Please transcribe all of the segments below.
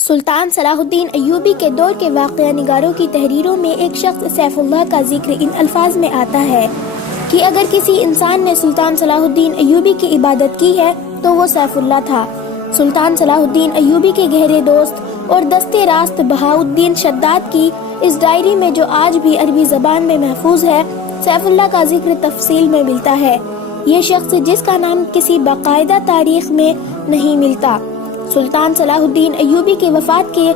سلطان صلاح الدین ایوبی کے دور کے واقعہ نگاروں کی تحریروں میں ایک شخص سیف اللہ کا ذکر ان الفاظ میں آتا ہے کہ اگر کسی انسان نے سلطان صلاح الدین ایوبی کی عبادت کی ہے تو وہ سیف اللہ تھا۔ سلطان صلاح الدین ایوبی کے گہرے دوست اور دستے راست بہاؤالدین شداد کی اس ڈائری میں جو آج بھی عربی زبان میں محفوظ ہے، سیف اللہ کا ذکر تفصیل میں ملتا ہے۔ یہ شخص جس کا نام کسی باقاعدہ تاریخ میں نہیں ملتا، سلطان صلاح الدین ایوبی کی وفات کے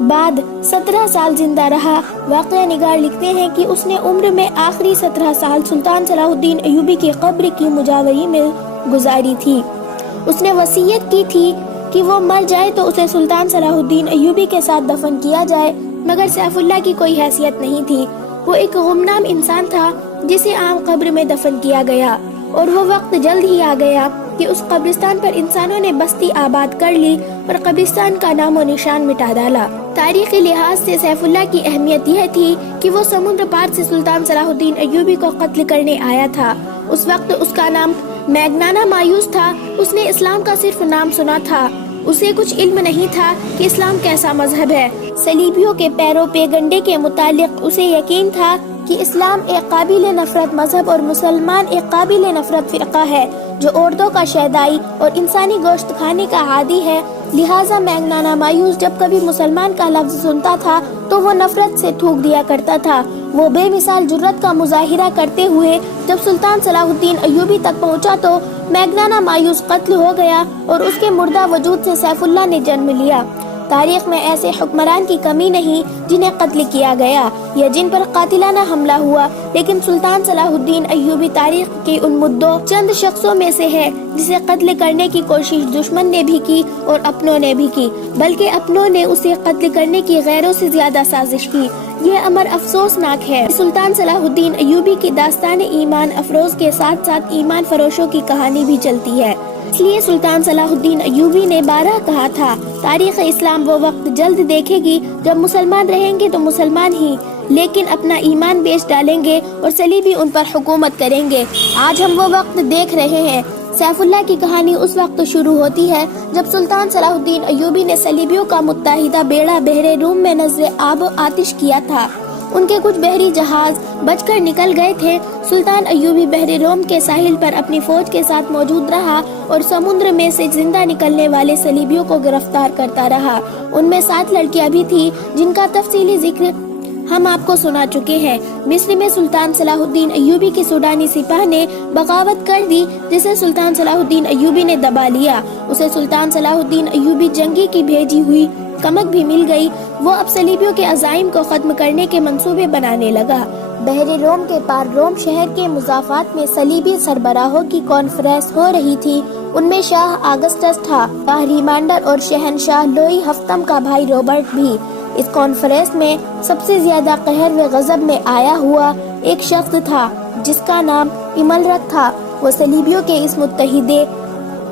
بعد 17 سال زندہ رہا۔ واقعہ نگار لکھتے ہیں کہ اس نے عمر میں آخری 17 سال سلطان صلاح الدین ایوبی کی قبر کی مجاوری میں گزاری تھی۔ اس نے وصیت کی تھی کہ وہ مر جائے تو اسے سلطان صلاح الدین ایوبی کے ساتھ دفن کیا جائے، مگر سیف اللہ کی کوئی حیثیت نہیں تھی۔ وہ ایک گمنام انسان تھا جسے عام قبر میں دفن کیا گیا، اور وہ وقت جلد ہی آ گیا کہ اس قبرستان پر انسانوں نے بستی آباد کر لی اور قبرستان کا نام و نشان مٹا ڈالا۔ تاریخی لحاظ سے سیف اللہ کی اہمیت یہ تھی کہ وہ سمندر پار سے سلطان صلاح الدین ایوبی کو قتل کرنے آیا تھا۔ اس وقت اس کا نام میگنانا مایوس تھا۔ اس نے اسلام کا صرف نام سنا تھا، اسے کچھ علم نہیں تھا کہ اسلام کیسا مذہب ہے۔ صلیبیوں کے پیرو پیگنڈے کے متعلق اسے یقین تھا کہ اسلام ایک قابل نفرت مذہب اور مسلمان ایک قابل نفرت فرقہ ہے جو عورتوں کا شیدائی اور انسانی گوشت کھانے کا عادی ہے۔ لہٰذا میگنانا مایوس جب کبھی مسلمان کا لفظ سنتا تھا تو وہ نفرت سے تھوک دیا کرتا تھا۔ وہ بے مثال جرأت کا مظاہرہ کرتے ہوئے جب سلطان صلاح الدین ایوبی تک پہنچا تو میگنانا مایوس قتل ہو گیا اور اس کے مردہ وجود سے سیف اللہ نے جنم لیا۔ تاریخ میں ایسے حکمران کی کمی نہیں جنہیں قتل کیا گیا یا جن پر قاتلانہ حملہ ہوا، لیکن سلطان صلاح الدین ایوبی تاریخ کے ان مدعو چند شخصوں میں سے ہے جسے قتل کرنے کی کوشش دشمن نے بھی کی اور اپنوں نے بھی کی، بلکہ اپنوں نے اسے قتل کرنے کی غیروں سے زیادہ سازش کی۔ یہ امر افسوسناک ہے۔ سلطان صلاح الدین ایوبی کی داستان ایمان افروز کے ساتھ ساتھ ایمان فروشوں کی کہانی بھی چلتی ہے۔ اس لیے سلطان صلاح الدین ایوبی نے بارہ کہا تھا، تاریخ اسلام وہ وقت جلد دیکھے گی جب مسلمان رہیں گے تو مسلمان ہی، لیکن اپنا ایمان بیچ ڈالیں گے اور صلیبی ان پر حکومت کریں گے۔ آج ہم وہ وقت دیکھ رہے ہیں۔ سیف اللہ کی کہانی اس وقت شروع ہوتی ہے جب سلطان صلاح الدین ایوبی نے صلیبیوں کا متحدہ بیڑا بحر روم میں نذر آب و آتش کیا تھا۔ ان کے کچھ بحری جہاز بچ کر نکل گئے تھے۔ سلطان ایوبی بحر روم کے ساحل پر اپنی فوج کے ساتھ موجود رہا اور سمندر میں سے زندہ نکلنے والے صلیبیوں کو گرفتار کرتا رہا۔ ان میں 7 لڑکیاں بھی تھیں جن کا تفصیلی ذکر ہم آپ کو سنا چکے ہیں۔ مصر میں سلطان صلاح الدین ایوبی کی سوڈانی سپاہ نے بغاوت کر دی جسے سلطان صلاح الدین ایوبی نے دبا لیا۔ اسے سلطان صلاح الدین ایوبی جنگی کی بھیجی ہوئی کمک بھی مل گئی۔ وہ اب صلیبیوں کے عزائم کو ختم کرنے کے منصوبے بنانے لگا۔ بحر روم کے پار روم شہر کے مضافات میں صلیبی سربراہوں کی کانفرنس ہو رہی تھی۔ ان میں شاہ آگسٹس تھا، شاہ ریمانڈر اور شہنشاہ لوئی ہفتم کا بھائی روبرٹ بھی۔ اس کانفرنس میں سب سے زیادہ قہر و غضب میں آیا ہوا ایک شخص تھا جس کا نام ایملرک تھا۔ وہ صلیبیوں کے اس متحدے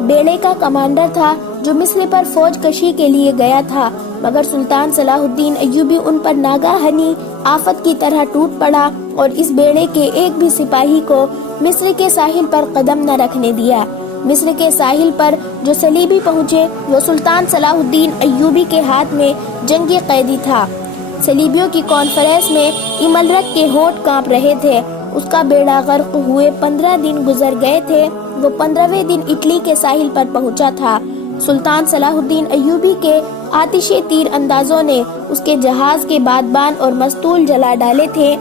بیڑے کا کمانڈر تھا جو مصر پر فوج کشی کے لیے گیا تھا، مگر سلطان صلاح الدین ایوبی ان پر ناگہانی آفت کی طرح ٹوٹ پڑا اور اس بیڑے کے ایک بھی سپاہی کو مصر کے ساحل پر قدم نہ رکھنے دیا۔ مصر کے ساحل پر جو صلیبی پہنچے وہ سلطان صلاح الدین ایوبی کے ہاتھ میں جنگی قیدی تھا۔ صلیبیوں کی کانفرنس میں ایملرک کے ہونٹ کانپ رہے تھے۔ اس کا بیڑا غرق ہوئے 15 دن گزر گئے تھے۔ وہ 15ویں دن اٹلی کے ساحل پر پہنچا تھا۔ سلطان صلاح الدین ایوبی کے آتشی تیر اندازوں نے اس کے جہاز کے بادبان اور مستول جلا ڈالے تھے۔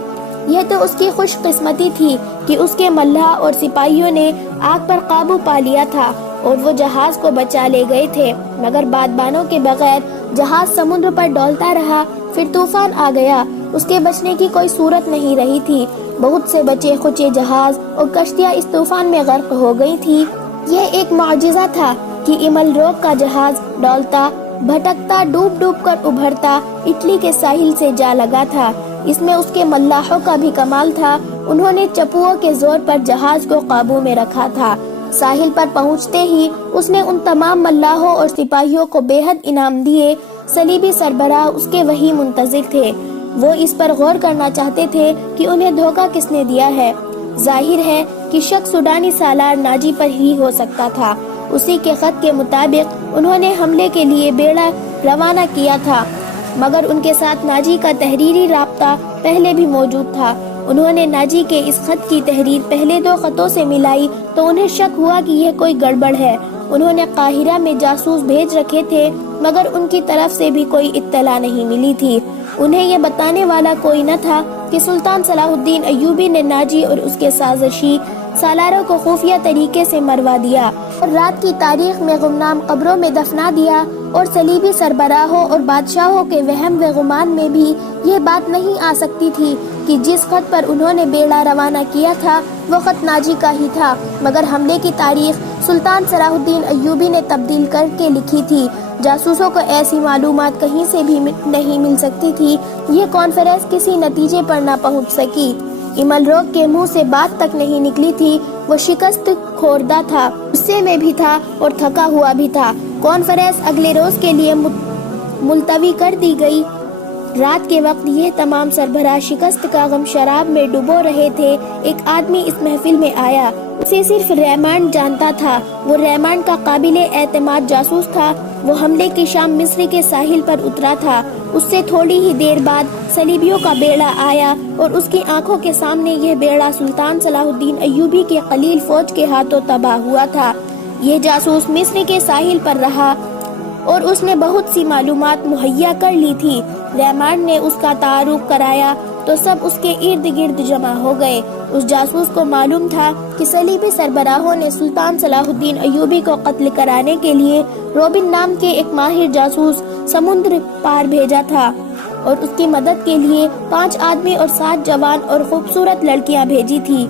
یہ تو اس کی خوش قسمتی تھی کہ اس کے ملاح اور سپاہیوں نے آگ پر قابو پا لیا تھا اور وہ جہاز کو بچا لے گئے تھے، مگر بادبانوں کے بغیر جہاز سمندر پر ڈولتا رہا۔ پھر طوفان آ گیا، اس کے بچنے کی کوئی صورت نہیں رہی تھی۔ بہت سے بچے کھچے جہاز اور کشتیاں اس طوفان میں غرق ہو گئی تھی۔ یہ ایک معجزہ تھا کہ ایملروک کا جہاز ڈولتا، بھٹکتا، ڈوب ڈوب کر ابھرتا اٹلی کے ساحل سے جا لگا تھا۔ اس میں اس کے ملاحوں کا بھی کمال تھا۔ انہوں نے چپوؤں کے زور پر جہاز کو قابو میں رکھا تھا۔ ساحل پر پہنچتے ہی اس نے ان تمام ملاحوں اور سپاہیوں کو بے حد انعام دیے۔ صلیبی سربراہ اس کے وہی منتظر تھے۔ وہ اس پر غور کرنا چاہتے تھے کہ انہیں دھوکہ کس نے دیا ہے۔ ظاہر ہے کہ شک سوڈانی سالار ناجی پر ہی ہو سکتا تھا۔ اسی کے خط کے مطابق انہوں نے حملے کے لیے بیڑا روانہ کیا تھا، مگر ان کے ساتھ ناجی کا تحریری رابطہ پہلے بھی موجود تھا۔ انہوں نے ناجی کے اس خط کی تحریر پہلے 2 خطوں سے ملائی تو انہیں شک ہوا کہ یہ کوئی گڑبڑ ہے۔ انہوں نے قاہرہ میں جاسوس بھیج رکھے تھے، مگر ان کی طرف سے بھی کوئی اطلاع نہیں ملی تھی۔ انہیں یہ بتانے والا کوئی نہ تھا کہ سلطان صلاح الدین ایوبی نے ناجی اور اس کے سازشی سالاروں کو خفیہ طریقے سے مروا دیا اور رات کی تاریخ میں گمنام قبروں میں دفنا دیا، اور صلیبی سربراہوں اور بادشاہوں کے وہم و گمان میں بھی یہ بات نہیں آ سکتی تھی کہ جس خط پر انہوں نے بیڑا روانہ کیا تھا وہ خط ناجی کا ہی تھا، مگر حملے کی تاریخ سلطان صلاح الدین ایوبی نے تبدیل کر کے لکھی تھی۔ جاسوسوں کو ایسی معلومات کہیں سے بھی نہیں مل سکتی تھی۔ یہ کانفرنس کسی نتیجے پر نہ پہنچ سکی۔ ایملروک کے منہ سے بات تک نہیں نکلی تھی۔ وہ شکست خوردہ تھا، غصے میں بھی تھا اور تھکا ہوا بھی تھا۔ کانفرنس اگلے روز کے لیے ملتوی کر دی گئی۔ رات کے وقت یہ تمام سربراہ شکست کا غم شراب میں ڈبو رہے تھے۔ ایک آدمی اس محفل میں آیا، اسے صرف ریمانڈ جانتا تھا۔ وہ ریمانڈ کا قابل اعتماد جاسوس تھا۔ وہ حملے کی شام مصر کے ساحل پر اترا تھا۔ اس سے تھوڑی ہی دیر بعد صلیبیوں کا بیڑا آیا اور اس کی آنکھوں کے سامنے یہ بیڑا سلطان صلاح الدین ایوبی کے قلیل فوج کے ہاتھوں تباہ ہوا تھا۔ یہ جاسوس مصر کے ساحل پر رہا اور اس نے بہت سی معلومات مہیا کر لی تھی۔ ریمانڈ نے اس کا تعارف کرایا تو سب اس کے ارد گرد جمع ہو گئے۔ اس جاسوس کو معلوم تھا کہ صلیبی سربراہوں نے سلطان صلاح الدین ایوبی کو قتل کرانے کے لیے روبن نام کے ایک ماہر جاسوس سمندر پار بھیجا تھا اور اس کی مدد کے لیے 5 آدمی اور 7 جوان اور خوبصورت لڑکیاں بھیجی تھی۔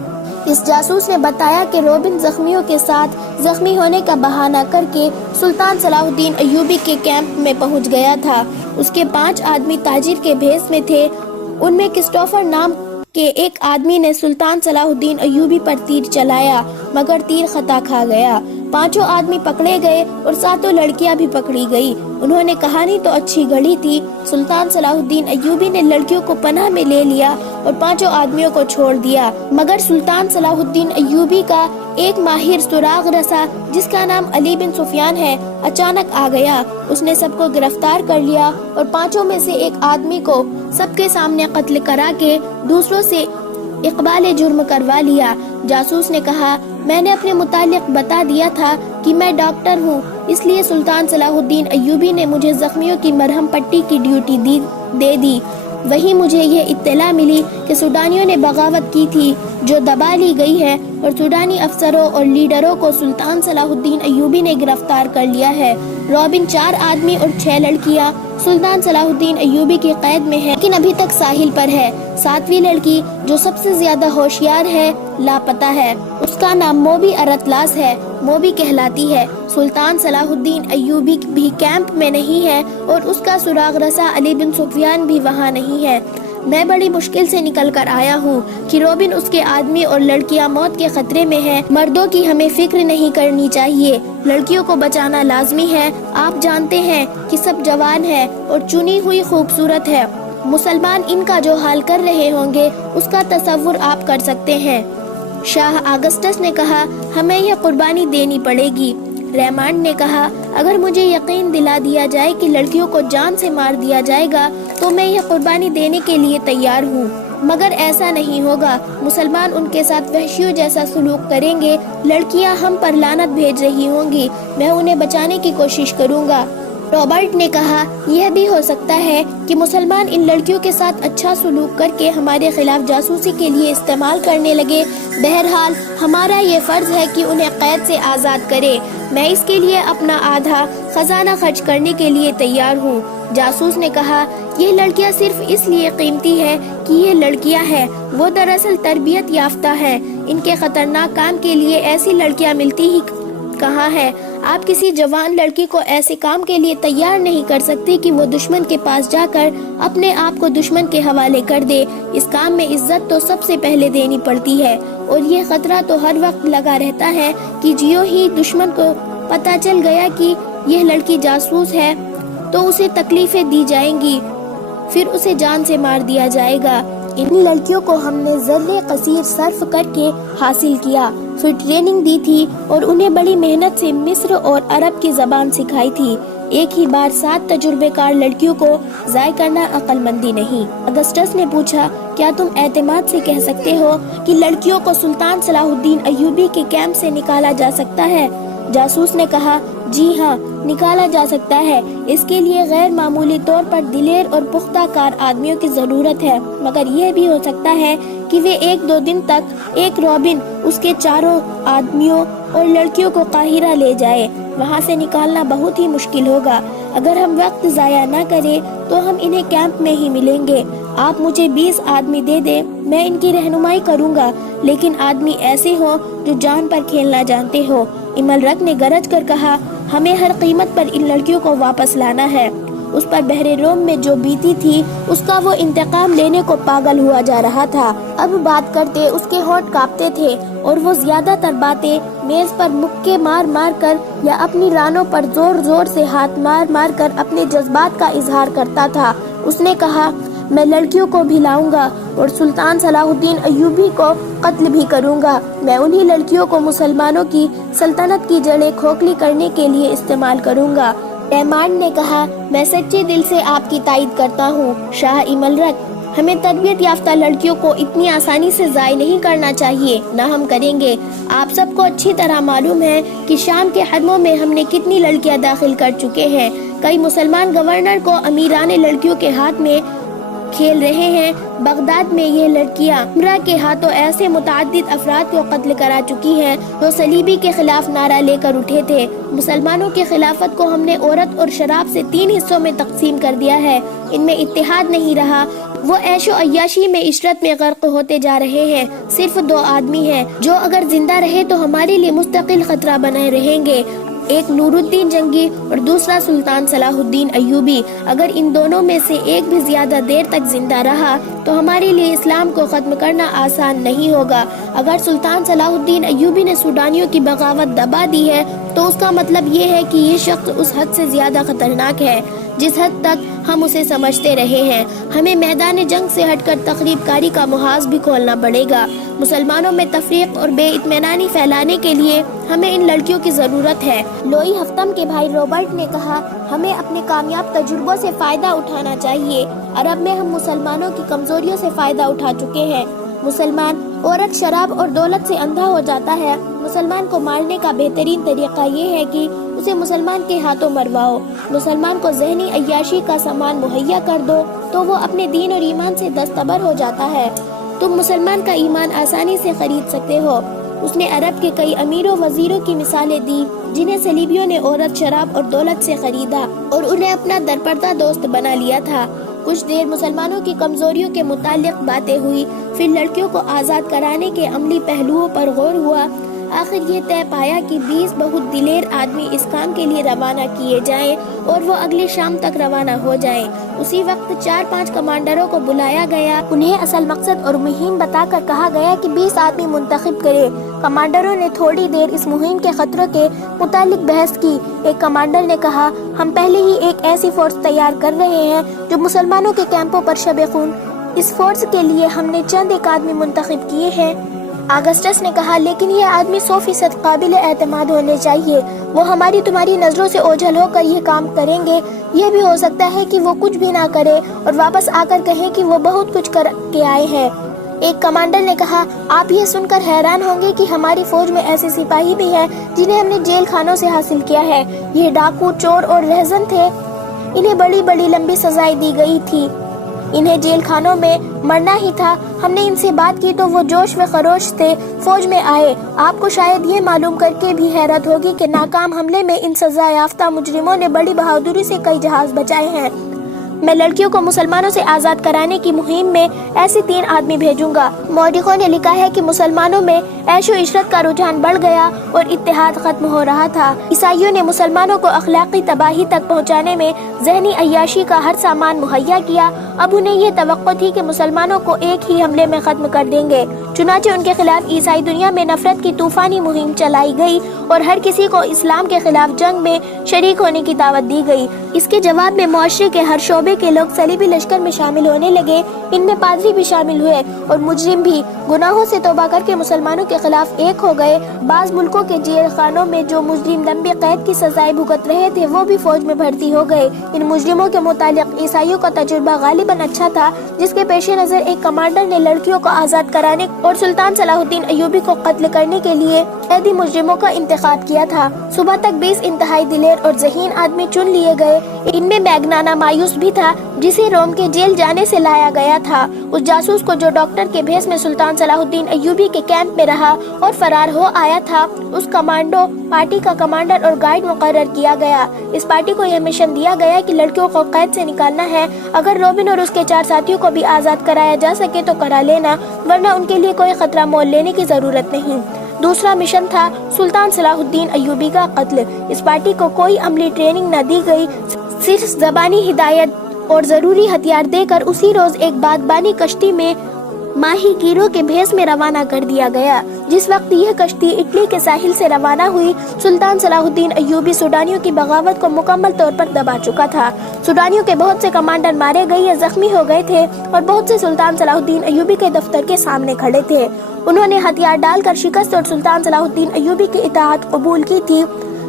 اس جاسوس نے بتایا کہ روبن زخمیوں کے ساتھ زخمی ہونے کا بہانہ کر کے سلطان صلاح الدین ایوبی کے کیمپ میں پہنچ گیا تھا۔ اس کے 5 آدمی تاجر کے بھیس میں تھے۔ ان میں کرسٹوفر نام کے ایک آدمی نے سلطان صلاح الدین ایوبی پر تیر چلایا، مگر تیر خطا کھا گیا۔ 5 آدمی پکڑے گئے اور 7 لڑکیاں بھی پکڑی گئی۔ انہوں نے کہانی تو اچھی گھڑی تھی۔ سلطان صلاح الدین ایوبی نے لڑکیوں کو پناہ میں لے لیا اور 5 آدمیوں کو چھوڑ دیا، مگر سلطان صلاح الدین ایوبی کا ایک ماہر سراغ رسا جس کا نام علی بن سفیان ہے اچانک آ گیا۔ اس نے سب کو گرفتار کر لیا اور 5 میں سے ایک آدمی کو سب کے سامنے قتل کرا کے دوسروں سے اقبال جرم کروا لیا۔ جاسوس نے کہا، میں نے اپنے متعلق بتا دیا تھا کہ میں ڈاکٹر ہوں، اس لیے سلطان صلاح الدین ایوبی نے مجھے زخمیوں کی مرہم پٹی کی ڈیوٹی دے دی۔ وہیں مجھے یہ اطلاع ملی کہ سوڈانیوں نے بغاوت کی تھی جو دبا لی گئی ہے، اور سوڈانی افسروں اور لیڈروں کو سلطان صلاح الدین ایوبی نے گرفتار کر لیا ہے۔ روبن 4 آدمی اور 6 لڑکیاں سلطان صلاح الدین ایوبی کی قید میں ہے، لیکن ابھی تک ساحل پر ہے۔ 7ویں لڑکی جو سب سے زیادہ ہوشیار ہے لاپتہ ہے۔ اس کا نام موبی ارتلاس ہے، موبی کہلاتی ہے۔ سلطان صلاح الدین ایوبی بھی کیمپ میں نہیں ہے اور اس کا سراغ رسا علی بن سفیان بھی وہاں نہیں ہے۔ میں بڑی مشکل سے نکل کر آیا ہوں کہ روبن، اس کے آدمی اور لڑکیاں موت کے خطرے میں ہیں۔ مردوں کی ہمیں فکر نہیں کرنی چاہیے، لڑکیوں کو بچانا لازمی ہے۔ آپ جانتے ہیں کہ سب جوان ہیں اور چنی ہوئی خوبصورت ہے۔ مسلمان ان کا جو حال کر رہے ہوں گے اس کا تصور آپ کر سکتے ہیں۔ شاہ آگسٹس نے کہا، ہمیں یہ قربانی دینی پڑے گی۔ ریمانڈ نے کہا، اگر مجھے یقین دلا دیا جائے کہ لڑکیوں کو جان سے مار دیا جائے گا تو میں یہ قربانی دینے کے لیے تیار ہوں، مگر ایسا نہیں ہوگا۔ مسلمان ان کے ساتھ وحشیوں جیسا سلوک کریں گے۔ لڑکیاں ہم پر لعنت بھیج رہی ہوں گی، میں انہیں بچانے کی کوشش کروں گا۔ رابرٹ نے کہا، یہ بھی ہو سکتا ہے کہ مسلمان ان لڑکیوں کے ساتھ اچھا سلوک کر کے ہمارے خلاف جاسوسی کے لیے استعمال کرنے لگے۔ بہرحال ہمارا یہ فرض ہے کہ انہیں قید سے آزاد کرے۔ میں اس کے لیے اپنا آدھا خزانہ خرچ کرنے کے لیے تیار ہوں۔ جاسوس نے کہا، یہ لڑکیاں صرف اس لیے قیمتی ہے کہ یہ لڑکیاں ہیں، وہ دراصل تربیت یافتہ ہیں۔ ان کے خطرناک کام کے لیے ایسی لڑکیاں ملتی ہی کہاں ہے؟ آپ کسی جوان لڑکی کو ایسے کام کے لیے تیار نہیں کر سکتے کہ وہ دشمن کے پاس جا کر اپنے آپ کو دشمن کے حوالے کر دے۔ اس کام میں عزت تو سب سے پہلے دینی پڑتی ہے، اور یہ خطرہ تو ہر وقت لگا رہتا ہے کہ جیوں ہی دشمن کو پتہ چل گیا کہ یہ لڑکی جاسوس ہے تو اسے تکلیفیں دی جائیں گی، پھر اسے جان سے مار دیا جائے گا۔ ان لڑکیوں کو ہم نے ذرے قصیر صرف کر کے حاصل کیا، پھر ٹریننگ دی تھی اور انہیں بڑی محنت سے مصر اور عرب کی زبان سکھائی تھی۔ ایک ہی بار 7 تجربے کار لڑکیوں کو ضائع کرنا عقل مندی نہیں۔ اگسٹس نے پوچھا، کیا تم اعتماد سے کہہ سکتے ہو کہ لڑکیوں کو سلطان صلاح الدین ایوبی کے کیمپ سے نکالا جا سکتا ہے؟ جاسوس نے کہا، جی ہاں، نکالا جا سکتا ہے۔ اس کے لیے غیر معمولی طور پر دلیر اور پختہ کار آدمیوں کی ضرورت ہے، مگر یہ بھی ہو سکتا ہے کہ وہ 1-2 دن تک ایک رابن اس کے 4 آدمیوں اور لڑکیوں کو قاہرہ لے جائے۔ وہاں سے نکالنا بہت ہی مشکل ہوگا۔ اگر ہم وقت ضائع نہ کریں تو ہم انہیں کیمپ میں ہی ملیں گے۔ آپ مجھے 20 آدمی دے دیں، میں ان کی رہنمائی کروں گا، لیکن آدمی ایسے ہوں جو جان پر کھیلنا جانتے ہو۔ املرک نے گرج کر کہا، ہمیں ہر قیمت پر ان لڑکیوں کو واپس لانا ہے۔ اس پر بحر روم میں جو بیتی تھی اس کا وہ انتقام لینے کو پاگل ہوا جا رہا تھا۔ اب بات کرتے اس کے ہونٹ کانپتے تھے اور وہ زیادہ تر باتیں میز پر مکے مار مار کر یا اپنی رانوں پر زور زور سے ہاتھ مار مار کر اپنے جذبات کا اظہار کرتا تھا۔ اس نے کہا، میں لڑکیوں کو بھی لاؤں گا اور سلطان صلاح الدین ایوبی کو قتل بھی کروں گا۔ میں انہی لڑکیوں کو مسلمانوں کی سلطنت کی جڑیں کھوکھلی کرنے کے لیے استعمال کروں گا۔ ڈیمانڈ نے کہا، میں سچے دل سے آپ کی تائید کرتا ہوں شاہ املرک۔ ہمیں تربیت یافتہ لڑکیوں کو اتنی آسانی سے ضائع نہیں کرنا چاہیے، نہ ہم کریں گے۔ آپ سب کو اچھی طرح معلوم ہے کہ شام کے حرموں میں ہم نے کتنی لڑکیاں داخل کر چکے ہیں۔ کئی مسلمان گورنر کو امیران لڑکیوں کے ہاتھ میں کھیل رہے ہیں۔ بغداد میں یہ لڑکیاں امرا کے ہاتھوں ایسے متعدد افراد کو قتل کرا چکی ہیں جو صلیبی کے خلاف نعرہ لے کر اٹھے تھے۔ مسلمانوں کی خلافت کو ہم نے عورت اور شراب سے 3 حصوں میں تقسیم کر دیا ہے۔ ان میں اتحاد نہیں رہا، وہ عیش و عیاشی میں عشرت میں غرق ہوتے جا رہے ہیں۔ صرف 2 آدمی ہیں جو اگر زندہ رہے تو ہمارے لیے مستقل خطرہ بنے رہیں گے، ایک نور الدین جنگی اور دوسرا سلطان صلاح الدین ایوبی۔ اگر ان دونوں میں سے ایک بھی زیادہ دیر تک زندہ رہا تو ہمارے لیے اسلام کو ختم کرنا آسان نہیں ہوگا۔ اگر سلطان صلاح الدین ایوبی نے سوڈانیوں کی بغاوت دبا دی ہے تو اس کا مطلب یہ ہے کہ یہ شخص اس حد سے زیادہ خطرناک ہے جس حد تک ہم اسے سمجھتے رہے ہیں۔ ہمیں میدان جنگ سے ہٹ کر تخریب کاری کا محاذ بھی کھولنا پڑے گا۔ مسلمانوں میں تفریق اور بے اطمینانی پھیلانے کے لیے ہمیں ان لڑکیوں کی ضرورت ہے۔ لوئی ہفتم کے بھائی رابرٹ نے کہا، ہمیں اپنے کامیاب تجربوں سے فائدہ اٹھانا چاہیے۔ عرب میں ہم مسلمانوں کی کمزوریوں سے فائدہ اٹھا چکے ہیں۔ مسلمان عورت شراب اور دولت سے اندھا ہو جاتا ہے۔ مسلمان کو مارنے کا بہترین طریقہ یہ ہے کہ اسے مسلمان کے ہاتھوں مرواؤ۔ مسلمان کو ذہنی عیاشی کا سامان مہیا کر دو تو وہ اپنے دین اور ایمان سے دستبر ہو جاتا ہے۔ تم مسلمان کا ایمان آسانی سے خرید سکتے ہو۔ اس نے عرب کے کئی امیر و وزیروں کی مثالیں دی جنہیں صلیبیوں نے عورت، شراب اور دولت سے خریدا اور انہیں اپنا درپردہ دوست بنا لیا تھا۔ کچھ دیر مسلمانوں کی کمزوریوں کے متعلق باتیں ہوئی، پھر لڑکیوں کو آزاد کرانے کے عملی پہلوؤں پر غور ہوا۔ آخر یہ طے پایا کہ 20 بہت دلیر آدمی اس کام کے لیے روانہ کیے جائیں اور وہ اگلی شام تک روانہ ہو جائیں۔ اسی وقت 4-5 کمانڈروں کو بلایا گیا، انہیں اصل مقصد اور مہم بتا کر کہا گیا کہ 20 آدمی منتخب کرے۔ کمانڈروں نے تھوڑی دیر اس مہم کے خطروں کے متعلق بحث کی۔ ایک کمانڈر نے کہا، ہم پہلے ہی ایک ایسی فورس تیار کر رہے ہیں جو مسلمانوں کے کیمپوں پر شب خون۔ اس فورس کے لیے ہم نے چند ایک آدمی منتخب کیے ہیں۔ اگسٹس نے کہا، لیکن یہ آدمی 100% قابل اعتماد ہونے چاہیے۔ وہ ہماری تمہاری نظروں سے اوجھل ہو کر یہ کام کریں گے۔ یہ بھی ہو سکتا ہے کہ وہ کچھ بھی نہ کرے اور واپس آ کر کہیں کہ وہ بہت کچھ کر کے آئے ہیں۔ ایک کمانڈر نے کہا، آپ یہ سن کر حیران ہوں گے کہ ہماری فوج میں ایسے سپاہی بھی ہیں جنہیں ہم نے جیل خانوں سے حاصل کیا ہے۔ یہ ڈاکو، چور اور رہزن تھے۔ انہیں بڑی بڑی لمبی سزائیں دی گئی تھی۔ انہیں جیل خانوں میں مرنا ہی تھا۔ ہم نے ان سے بات کی تو وہ جوش و خروش سے فوج میں آئے۔ آپ کو شاید یہ معلوم کر کے بھی حیرت ہوگی کہ ناکام حملے میں ان سزا یافتہ مجرموں نے بڑی بہادری سے کئی جہاز بچائے ہیں۔ میں لڑکیوں کو مسلمانوں سے آزاد کرانے کی مہم میں ایسے 3 آدمی بھیجوں گا۔ مورخوں نے لکھا ہے کہ مسلمانوں میں عیش و عشرت کا رجحان بڑھ گیا اور اتحاد ختم ہو رہا تھا۔ عیسائیوں نے مسلمانوں کو اخلاقی تباہی تک پہنچانے میں ذہنی عیاشی کا ہر سامان مہیا کیا۔ اب انہیں یہ توقع تھی کہ مسلمانوں کو ایک ہی حملے میں ختم کر دیں گے۔ چنانچہ ان کے خلاف عیسائی دنیا میں نفرت کی طوفانی مہم چلائی گئی اور ہر کسی کو اسلام کے خلاف جنگ میں شریک ہونے کی دعوت دی گئی۔ اس کے جواب میں معاشرے کے ہر شعبے کے لوگ صلیبی لشکر میں شامل ہونے لگے، ان میں پادری بھی شامل ہوئے اور مجرم بھی گناہوں سے توبہ کر کے مسلمانوں کے خلاف ایک ہو گئے۔ بعض ملکوں کے جیل خانوں میں جو مجرم لمبی قید کی سزائیں بھگت رہے تھے وہ بھی فوج میں بھرتی ہو گئے۔ ان مجرموں کے متعلق عیسائیوں کا تجربہ غالباً اچھا تھا، جس کے پیش نظر ایک کمانڈر نے لڑکیوں کو آزاد کرانے اور سلطان صلاح الدین ایوبی کو قتل کرنے کے لیے قیدی مجرموں کا انتخاب کیا تھا۔ صبح تک 20 انتہائی دلیر اور ذہین آدمی چن لیے گئے۔ ان میں میگنانا مایوس بھی تھا، جسے روم کے جیل جانے سے لایا گیا تھا۔ اس جاسوس کو جو ڈاکٹر کے بھیس میں سلطان صلاح الدین ایوبی کے کیمپ میں رہا اور فرار ہو آیا تھا، اس کمانڈو پارٹی کا کمانڈر اور گائیڈ مقرر کیا گیا۔ اس پارٹی کو یہ مشن دیا گیا کہ لڑکیوں کو قید سے نکالنا ہے۔ اگر روبن اور اس کے 4 ساتھیوں کو بھی آزاد کرایا جا سکے تو کرا لینا، ورنہ ان کے لیے کوئی خطرہ مول لینے کی ضرورت نہیں۔ دوسرا مشن تھا سلطان صلاح الدین ایوبی کا قتل۔ اس پارٹی کو کوئی عملی ٹریننگ نہ دی گئی، صرف زبانی ہدایت اور ضروری ہتھیار دے کر اسی روز ایک بادبانی کشتی میں ماہی گیروں کے بھیس میں روانہ کر دیا گیا۔ جس وقت یہ کشتی اٹلی کے ساحل سے روانہ ہوئی، سلطان صلاح الدین ایوبی سوڈانیوں کی بغاوت کو مکمل طور پر دبا چکا تھا۔ سوڈانیوں کے بہت سے کمانڈر مارے گئے یا زخمی ہو گئے تھے اور بہت سے سلطان صلاح الدین ایوبی کے دفتر کے سامنے کھڑے تھے۔ انہوں نے ہتھیار ڈال کر شکست اور سلطان صلاح الدین ایوبی کی اطاعت قبول کی تھی۔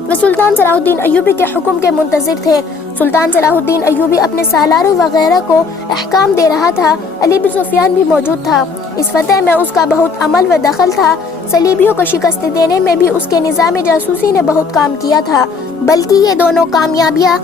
وہ سلطان صلاح الدین ایوبی کے حکم کے منتظر تھے۔ سلطان صلاح الدین ایوبی اپنے سالاروں وغیرہ کو احکام دے رہا تھا۔ علی بن سفیان بھی موجود تھا۔ اس فتح میں اس کا بہت عمل و دخل تھا۔ صلیبیوں کو شکست دینے میں بھی اس کے نظام جاسوسی نے بہت کام کیا تھا، بلکہ یہ دونوں کامیابیاں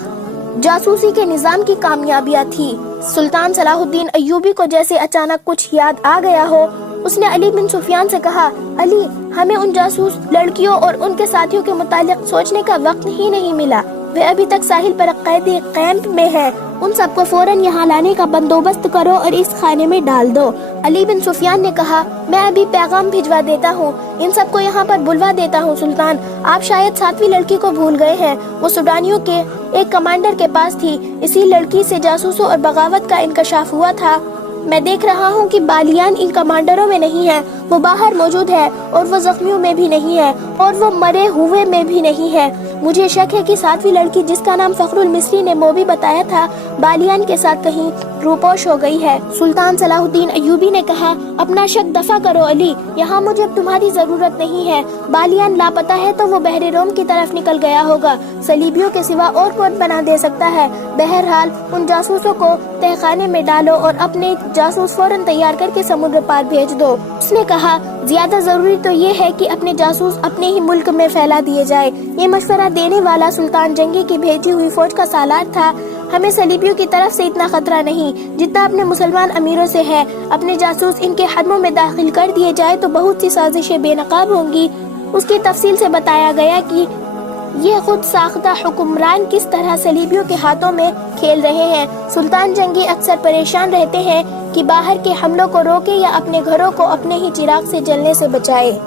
جاسوسی کے نظام کی کامیابیاں تھی۔ سلطان صلاح الدین ایوبی کو جیسے اچانک کچھ یاد آ گیا ہو، اس نے علی بن سفیان سے کہا، علی، ہمیں ان جاسوس لڑکیوں اور ان کے ساتھیوں کے متعلق سوچنے کا وقت ہی نہیں ملا۔ وہ ابھی تک ساحل پر قیدی کیمپ میں ہے۔ ان سب کو فوراً یہاں لانے کا بندوبست کرو اور اس خانے میں ڈال دو۔ علی بن سفیان نے کہا، میں ابھی پیغام بھجوا دیتا ہوں، ان سب کو یہاں پر بلوا دیتا ہوں۔ سلطان، آپ شاید 7ویں لڑکی کو بھول گئے ہیں، وہ سوڈانیوں کے ایک کمانڈر کے پاس تھی۔ اسی لڑکی سے جاسوسوں اور بغاوت کا انکشاف ہوا تھا۔ میں دیکھ رہا ہوں کہ بالیان ان کمانڈروں میں نہیں ہے، وہ باہر موجود ہے، اور وہ زخمیوں میں بھی نہیں ہے، اور وہ مرے ہوئے میں بھی نہیں ہے۔ مجھے شک ہے کہ 7ویں لڑکی، جس کا نام فخر المصری نے موبی بتایا تھا، بالیان کے ساتھ کہیں روپوش ہو گئی ہے۔ سلطان صلاح الدین ایوبی نے کہا، اپنا شک دفع کرو علی، یہاں مجھے اب تمہاری ضرورت نہیں ہے۔ بالیان لاپتہ ہے تو وہ بحر روم کی طرف نکل گیا ہوگا، صلیبیوں کے سوا اور کون پناہ دے سکتا ہے۔ بہرحال ان جاسوسوں کو تہ خانے میں ڈالو اور اپنے جاسوس فوراً تیار کر کے سمندر پار بھیج دو۔ اس نے کہا، زیادہ ضروری تو یہ ہے کہ اپنے جاسوس اپنے ہی ملک میں پھیلا دیے جائے۔ یہ مشورہ دینے والا سلطان جنگی کی بھیجی ہوئی فوج کا سالار تھا۔ ہمیں صلیبیوں کی طرف سے اتنا خطرہ نہیں جتنا اپنے مسلمان امیروں سے ہے۔ اپنے جاسوس ان کے حرموں میں داخل کر دیے جائے تو بہت سی سازشیں بے نقاب ہوں گی۔ اس کی تفصیل سے بتایا گیا کہ یہ خود ساختہ حکمران کس طرح صلیبیوں کے ہاتھوں میں کھیل رہے ہیں۔ سلطان جنگی اکثر پریشان رہتے ہیں کہ باہر کے حملوں کو روکے یا اپنے گھروں کو اپنے ہی چراغ سے جلنے سے بچائے۔